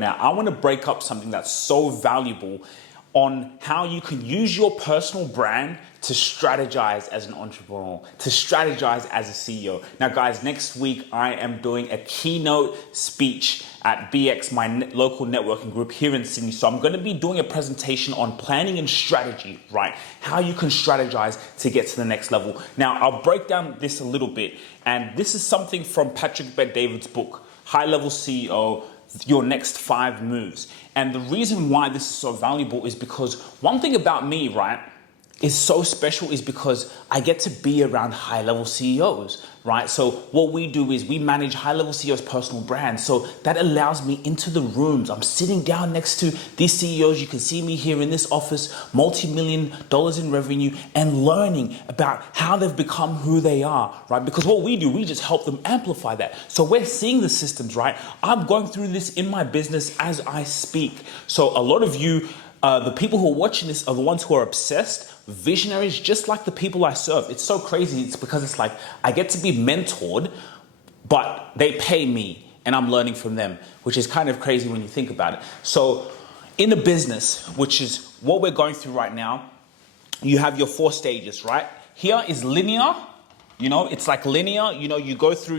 Now, I want to break up something that's so valuable on how you can use your personal brand to strategize as an entrepreneur, to strategize as a CEO. Now, guys, next week I am doing a keynote speech at BX, my local networking group here in Sydney. So I'm going to be doing a presentation on planning and strategy, right? How you can strategize to get to the next level. Now, I'll break down this a little bit. And this is something from Patrick Bet-David's book, High Level CEO, Your Next 5 Moves. And the reason why this is so valuable is because one thing about me, right, is so special is because I get to be around high-level CEOs, right? So what we do is we manage high-level CEOs' personal brands. So that allows me into the rooms. I'm sitting down next to these CEOs. You can see me here in this office, multi-million dollars in revenue, and learning about how they've become who they are, right? Because what we do, we just help them amplify that. So we're seeing the systems, right? I'm going through this in my business as I speak. So a lot of you, the people who are watching this are the ones who are obsessed, visionaries, just like the people I serve. It's so crazy. It's because it's like I get to be mentored, but they pay me and I'm learning from them, which is kind of crazy when you think about it. So in a business, which is what we're going through right now, you have your 4 stages, right? Here is linear. You know, it's like linear. You know, you go through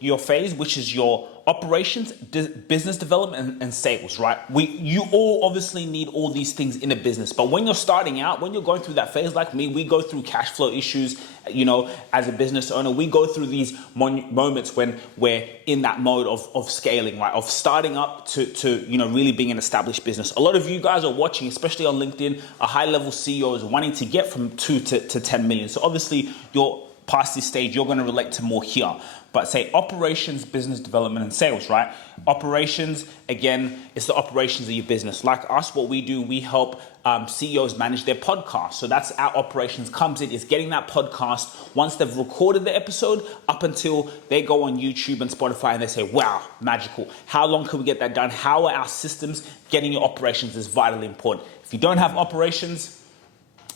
your phase, which is your operations, business development, and sales, right? You all obviously need all these things in a business. But when you're starting out, when you're going through that phase like me, we go through cash flow issues. You know, as a business owner, we go through these moments when we're in that mode of scaling, right? Of starting up to you know, really being an established business. A lot of you guys are watching, especially on LinkedIn, a high-level CEO is wanting to get from 2 to 10 million. So obviously you're past this stage, you're going to relate to more here. But say operations, business development, and sales, right? Operations, again, it's the operations of your business. Like us, what we do, we help CEOs manage their podcast. So that's our operations comes in, is getting that podcast once they've recorded the episode up until they go on YouTube and Spotify and they say, wow, magical. How long can we get that done? How are our systems? Getting your operations is vitally important. If you don't have operations,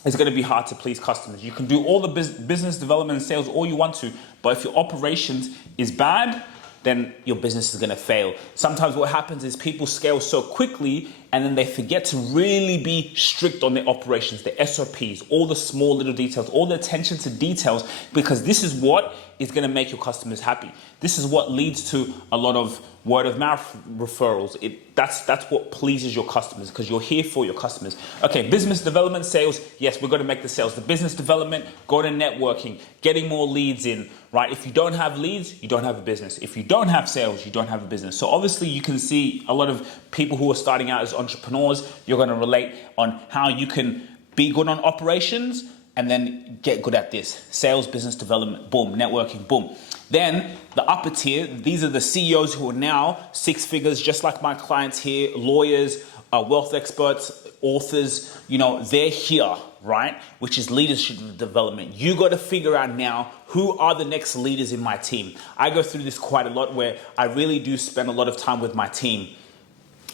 it's going to be hard to please customers. You can do all the business development and sales all you want to, but if your operations is bad, then your business is going to fail. Sometimes what happens is people scale so quickly and then they forget to really be strict on their operations, the SOPs, all the small little details, all the attention to details, because this is what is going to make your customers happy. This is what leads to a lot of word of mouth referrals. That's what pleases your customers, because you're here for your customers. Okay, business development, sales. Yes, we're going to make the sales. The business development, go to networking, getting more leads in, right? If you don't have leads, you don't have a business. If you don't have sales, you don't have a business. So obviously you can see a lot of people who are starting out as entrepreneurs, you're going to relate on how you can be good on operations and then get good at this. Sales, business development, boom, networking, boom. Then the upper tier, these are the CEOs who are now 6 figures, just like my clients here, lawyers, wealth experts, authors, you know, they're here, right? Which is leadership development. You got to figure out now who are the next leaders in my team. I go through this quite a lot where I really do spend a lot of time with my team,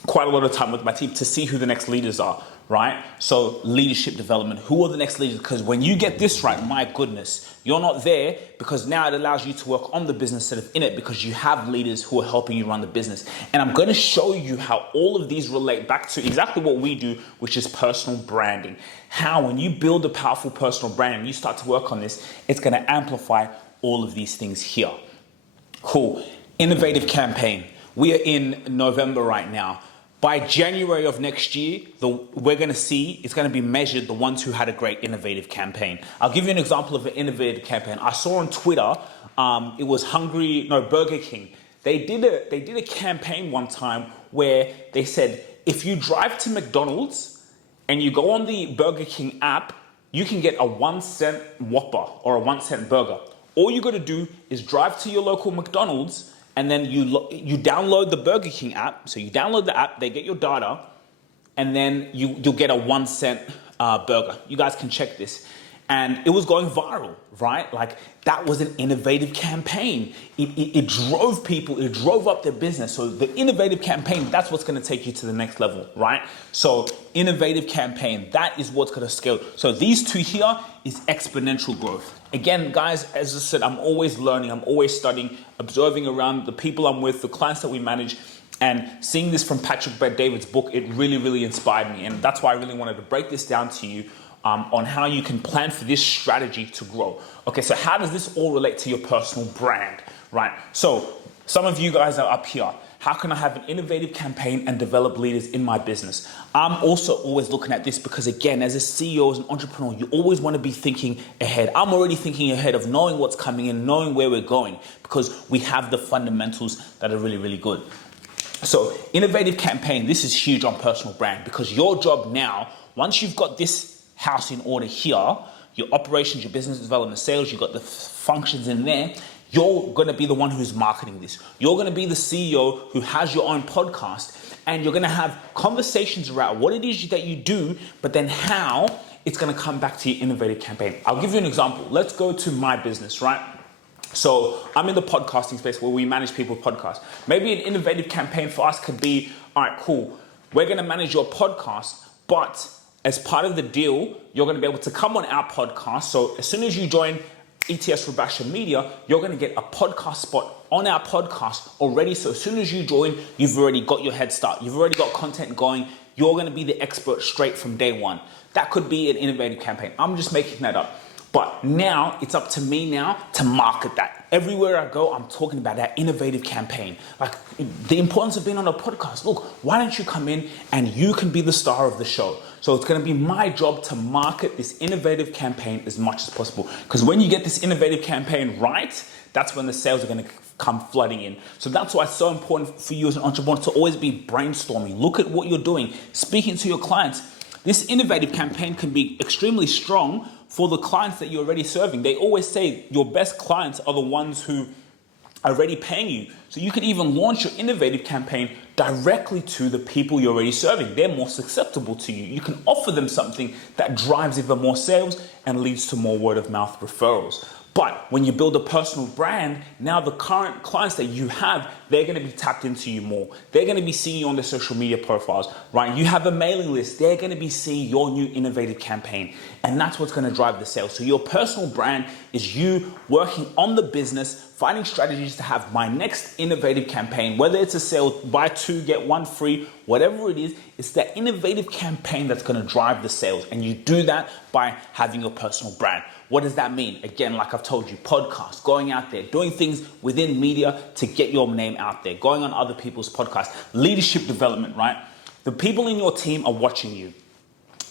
to see who the next leaders are, right? So leadership development, who are the next leaders? Because when you get this right, my goodness, you're not there, because now it allows you to work on the business instead of in it, because you have leaders who are helping you run the business. And I'm going to show you how all of these relate back to exactly what we do, which is personal branding. How when you build a powerful personal brand and you start to work on this, it's going to amplify all of these things here. Cool. Innovative campaign. We are in November right now. By January of next year, we're going to see, it's going to be measured, the ones who had a great innovative campaign. I'll give you an example of an innovative campaign. I saw on Twitter, it was Burger King. They did a campaign one time where they said, if you drive to McDonald's and you go on the Burger King app, you can get a 1-cent Whopper or a 1-cent burger. All you got to do is drive to your local McDonald's, and then you download the Burger King app. So you download the app, they get your data, and then you'll get a 1-cent burger. You guys can check this. And it was going viral, right? Like, that was an innovative campaign. It drove people, it drove up their business. So the innovative campaign, that's what's gonna take you to the next level, right? So innovative campaign, that is what's gonna scale. So these two here is exponential growth. Again, guys, as I said, I'm always learning, I'm always studying, observing around the people I'm with, the clients that we manage, And seeing this from Patrick Bet-David's book, it really, really inspired me. And that's why I really wanted to break this down to you on how you can plan for this strategy to grow. Okay, so how does this all relate to your personal brand, right? So some of you guys are up here. How can I have an innovative campaign and develop leaders in my business? I'm also always looking at this because, again, as a CEO, as an entrepreneur, you always want to be thinking ahead. I'm already thinking ahead of knowing what's coming in, knowing where we're going, because we have the fundamentals that are really, really good. So innovative campaign, this is huge on personal brand, because your job now, once you've got this house in order here, your operations, your business development, sales, you've got the functions in there, you're going to be the one who's marketing this. You're going to be the CEO who has your own podcast, and you're going to have conversations around what it is that you do, but then how it's going to come back to your innovative campaign. I'll give you an example. Let's go to my business, right? So I'm in the podcasting space where we manage people's podcasts. Maybe an innovative campaign for us could be, all right, cool. We're going to manage your podcast, but as part of the deal, you're going to be able to come on our podcast. So as soon as you join ETS Rabasha Media, you're going to get a podcast spot on our podcast already. So as soon as you join, you've already got your head start. You've already got content going. You're going to be the expert straight from day one. That could be an innovative campaign. I'm just making that up. But now it's up to me now to market that. Everywhere I go, I'm talking about that innovative campaign. Like the importance of being on a podcast. Look, why don't you come in and you can be the star of the show? So it's going to be my job to market this innovative campaign as much as possible. Because when you get this innovative campaign right, that's when the sales are going to come flooding in. So that's why it's so important for you as an entrepreneur to always be brainstorming. Look at what you're doing, speaking to your clients. This innovative campaign can be extremely strong for the clients that you're already serving. They always say your best clients are the ones who are already paying you. So you can even launch your innovative campaign directly to the people you're already serving. They're more susceptible to you. You can offer them something that drives even more sales and leads to more word of mouth referrals. But when you build a personal brand, now the current clients that you have, they're going to be tapped into you more. They're going to be seeing you on their social media profiles, right? You have a mailing list. They're going to be seeing your new innovative campaign. And that's what's going to drive the sales. So your personal brand is you working on the business, finding strategies to have my next innovative campaign, whether it's a sale, buy two, get one free, whatever it is, it's that innovative campaign that's going to drive the sales. And you do that by having your personal brand. What does that mean? Again, like I've told you, podcasts, going out there, doing things within media to get your name out there, going on other people's podcasts, leadership development, right? The people in your team are watching you.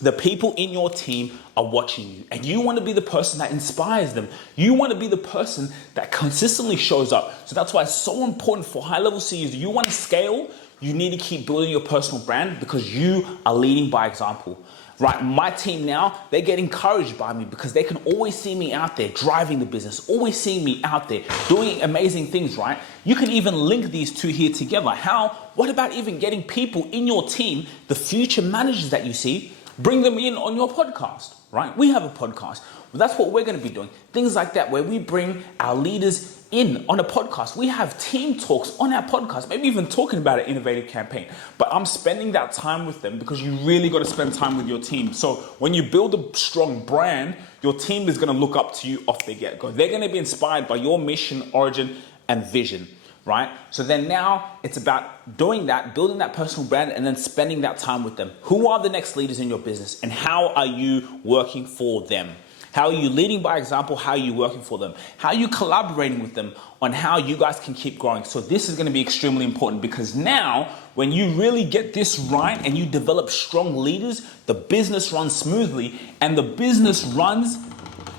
The people in your team are watching you, and you want to be the person that inspires them. You want to be the person that consistently shows up. So that's why it's so important for high-level CEOs. You want to scale, you need to keep building your personal brand because you are leading by example. Right, my team now, they get encouraged by me because they can always see me out there driving the business, always seeing me out there doing amazing things, right? You can even link these two here together. What about even getting people in your team, the future managers that you see, bring them in on your podcast, right? We have a podcast. Well, that's what we're going to be doing. Things like that, where we bring our leaders in on a podcast. We have team talks on our podcast, maybe even talking about an innovative campaign. But I'm spending that time with them because you really got to spend time with your team. So when you build a strong brand, your team is going to look up to you off the get-go. They're going to be inspired by your mission, origin, and vision, right? So then now it's about doing that, building that personal brand, and then spending that time with them. Who are the next leaders in your business, and how are you working for them? How are you leading by example? How are you working for them? How are you collaborating with them on how you guys can keep growing? So this is going to be extremely important, because now when you really get this right and you develop strong leaders, the business runs smoothly, and the business runs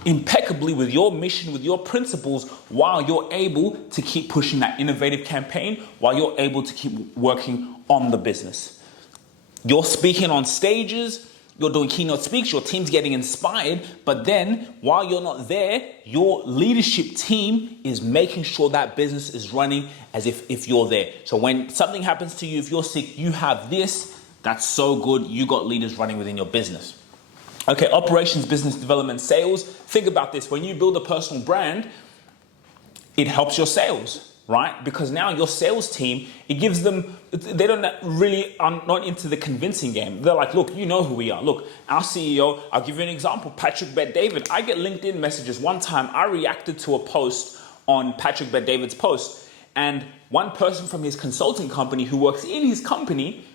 impeccably with your mission, with your principles, while you're able to keep pushing that innovative campaign, while you're able to keep working on the business. You're speaking on stages, you're doing keynote speaks, your team's getting inspired, but then while you're not there, your leadership team is making sure that business is running as if you're there. So when something happens to you, if you're sick, you have this, that's so good, you got leaders running within your business. Okay, operations, business development, sales. Think about this. When you build a personal brand, it helps your sales, right? Because now your sales team, it gives them, they don't really, are not into the convincing game. They're like, look, you know who we are. Look, our CEO, I'll give you an example, Patrick Bet-David. I get LinkedIn messages. One time I reacted to a post on Patrick Bet-David's post, And one person from his consulting company who works in his company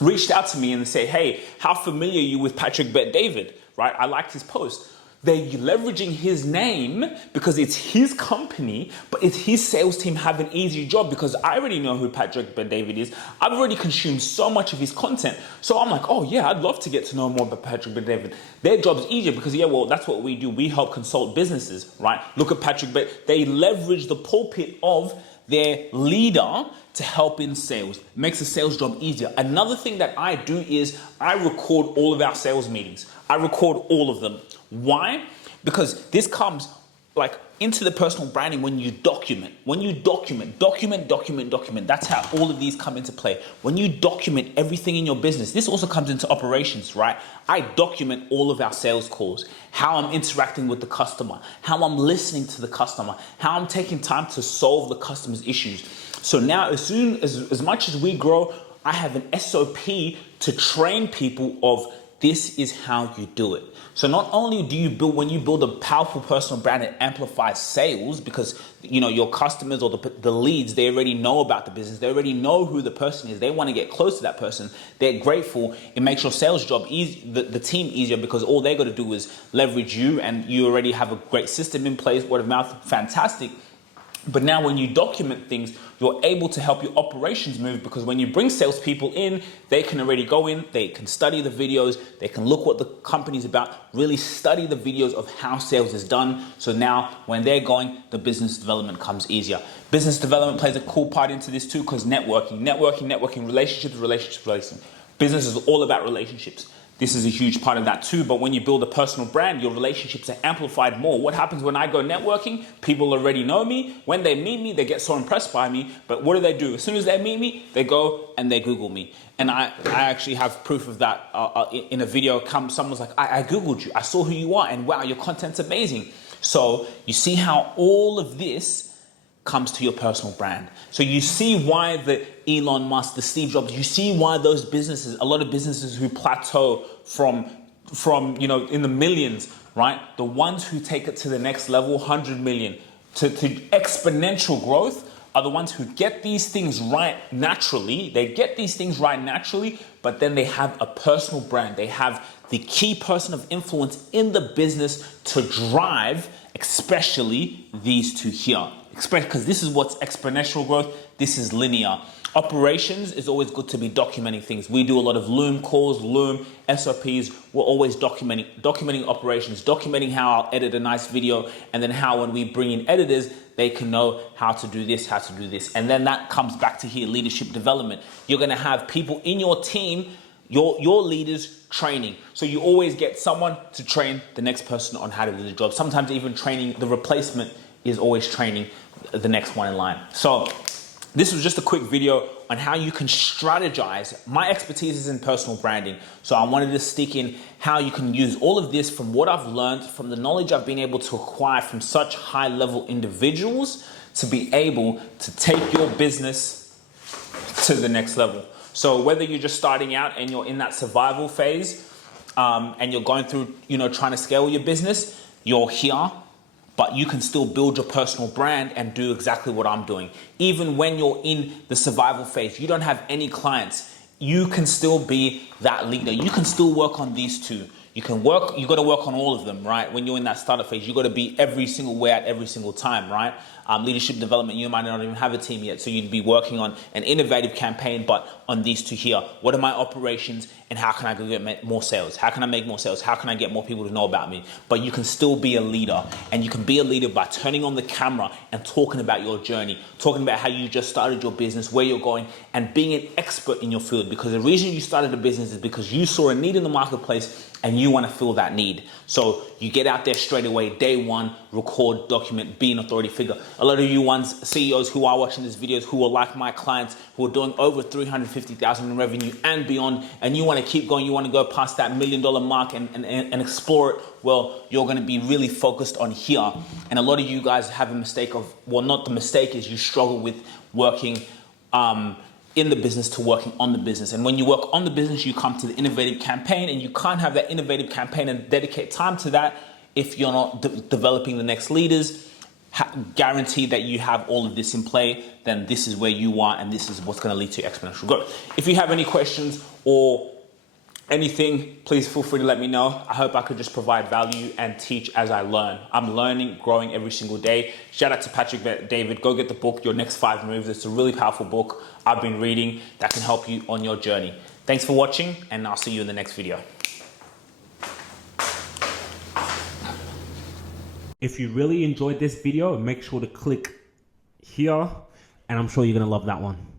reached out to me and said, hey, how familiar are you with Patrick Bet-David, right? I liked his post. They're leveraging his name because it's his company, but it's his sales team have an easier job because I already know who Patrick Bet-David is. I've already consumed so much of his content. So I'm like, oh yeah, I'd love to get to know more about Patrick Bet-David. Their job's easier because that's what we do. We help consult businesses, right? Look at Patrick Bet. They leverage the pulpit of their leader to help in sales. Makes the sales job easier. Another thing that I do is I record all of our sales meetings. I record all of them. Why? Because this comes like into the personal branding when you document. When you document. That's how all of these come into play. When you document everything in your business, this also comes into operations, right? I document all of our sales calls, how I'm interacting with the customer, how I'm listening to the customer, how I'm taking time to solve the customer's issues. So now as much as we grow, I have an SOP to train people of this is how you do it. So not only do you when you build a powerful personal brand, it amplifies sales because your customers or the leads, they already know about the business. They already know who the person is. They want to get close to that person. They're grateful. It makes your sales job easy, the team easier because all they got to do is leverage you and you already have a great system in place, word of mouth, fantastic. But now when you document things, you're able to help your operations move because when you bring salespeople in, they can already go in, they can study the videos, they can look what the company's about, really study the videos of how sales is done. So now when they're going, the business development comes easier. Business development plays a cool part into this too because networking, relationships. Business is all about relationships. This is a huge part of that too, but when you build a personal brand, your relationships are amplified more. What happens when I go networking? People already know me. When they meet me, they get so impressed by me, but what do? As soon as they meet me, they go and they Google me. And I actually have proof of that in a video. Someone's like, I Googled you, I saw who you are, and wow, your content's amazing. So you see how all of this comes to your personal brand. So you see why the Elon Musk, the Steve Jobs, you see why those businesses, a lot of businesses who plateau from in the millions, right? The ones who take it to the next level, 100 million, to exponential growth are the ones who get these things right naturally. They get these things right naturally, but then they have a personal brand. They have the key person of influence in the business to drive, especially these two here. Because this is what's exponential growth. This is linear. Operations is always good to be documenting things. We do a lot of Loom calls, Loom, SOPs. We're always documenting operations, documenting how I'll edit a nice video, and then how when we bring in editors, they can know how to do this, how to do this. And then that comes back to here, leadership development. You're gonna have people in your team, your leaders training. So you always get someone to train the next person on how to do the job. Sometimes even training the replacement is always training the next one in line. So this was just a quick video on how you can strategize. My expertise is in personal branding. So I wanted to stick in how you can use all of this from what I've learned, from the knowledge I've been able to acquire from such high level individuals to be able to take your business to the next level. So whether you're just starting out and you're in that survival phase and you're going through, trying to scale your business, you're here. But you can still build your personal brand and do exactly what I'm doing. Even when you're in the survival phase, you don't have any clients, you can still be that leader. You can still work on these two. You got to work on all of them, right? When you're in that startup phase, you got to be every single way at every single time, right? Leadership development, you might not even have a team yet, so you'd be working on an innovative campaign, but on these two here. What are my operations and how can I go get more sales? How can I make more sales? How can I get more people to know about me? But you can still be a leader, and you can be a leader by turning on the camera and talking about your journey, talking about how you just started your business, where you're going, and being an expert in your field. Because the reason you started a business is because you saw a need in the marketplace and you want to fill that need. So you get out there straight away, day one, record, document, be an authority figure. A lot of you CEOs who are watching these videos, who are like my clients, who are doing over 350,000 in revenue and beyond, and you want to keep going, you want to go past that $1 million mark and explore it, well, you're going to be really focused on here. And a lot of you guys have a mistake of, well, not the mistake is you struggle with working in the business to working on the business. And when you work on the business, you come to the innovative campaign, and you can't have that innovative campaign and dedicate time to that if you're not developing the next leaders, guarantee that you have all of this in play, then this is where you are, and this is what's going to lead to exponential growth. If you have any questions or anything, please feel free to let me know. I hope I could just provide value and teach as I learn. I'm learning, growing every single day. Shout out to Patrick David. Go get the book, Your Next 5 Moves. It's a really powerful book I've been reading that can help you on your journey. Thanks for watching, and I'll see you in the next video. If you really enjoyed this video, make sure to click here, and I'm sure you're gonna love that one.